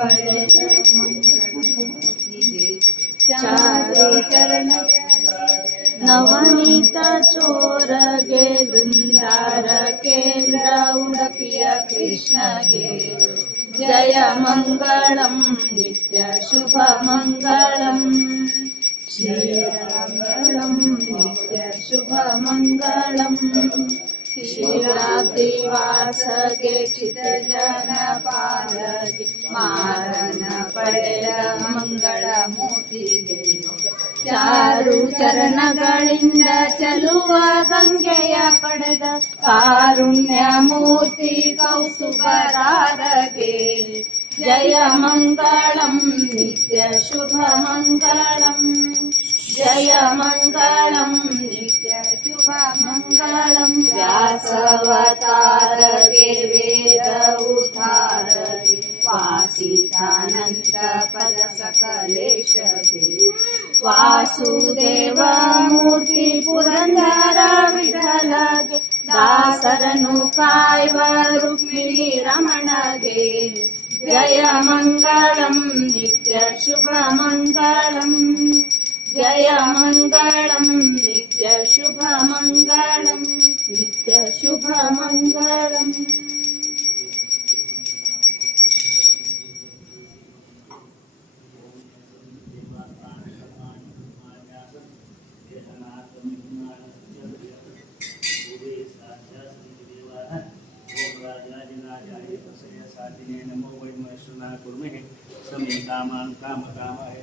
पडेल मंगळमूर्ती चारू चरण नवनीत चोर गे वृंदार केंद्र उडपिय कृष्ण गे जय मंगलम नित्य शुभ मंगलम श्रीरामंगलम नित्य शुभ मंगलम शीलाद्रिवास गे चित जन पालगे मारन पಡೆದ ಮಂಗಳ ಮೂರ್ತಿಗೆ ಚಾರು ಚರಣಗಳಿಂದ ಚಲುವ ಗಂಗೆಯ ಪಡೆದ ಕಾರುಣ್ಯ ಮೂರ್ತಿ ಕೌಸ್ತುಭರಾಧಗೆ ಜಯ ಮಂಗಳಂ ನಿತ್ಯ ಶುಭ ಮಂಗಳಂ जय मंगलम नित्य शुभ मंगलम व्यासवतार गे वेद उद्धार गे वासितानंद पद सकलेश गे वासुदेव मूर्ति पुरंदर विठ्ठल गे दासरनु कायव रुक्मिणी रमण गे जय मंगलम नित्य शुभ मंगलम जय मंगलम नित्य शुभ मंगलम नित्य शुभ मंगलम नमो वै महेश्वराय कुर्महे समे कामान् कामकामाय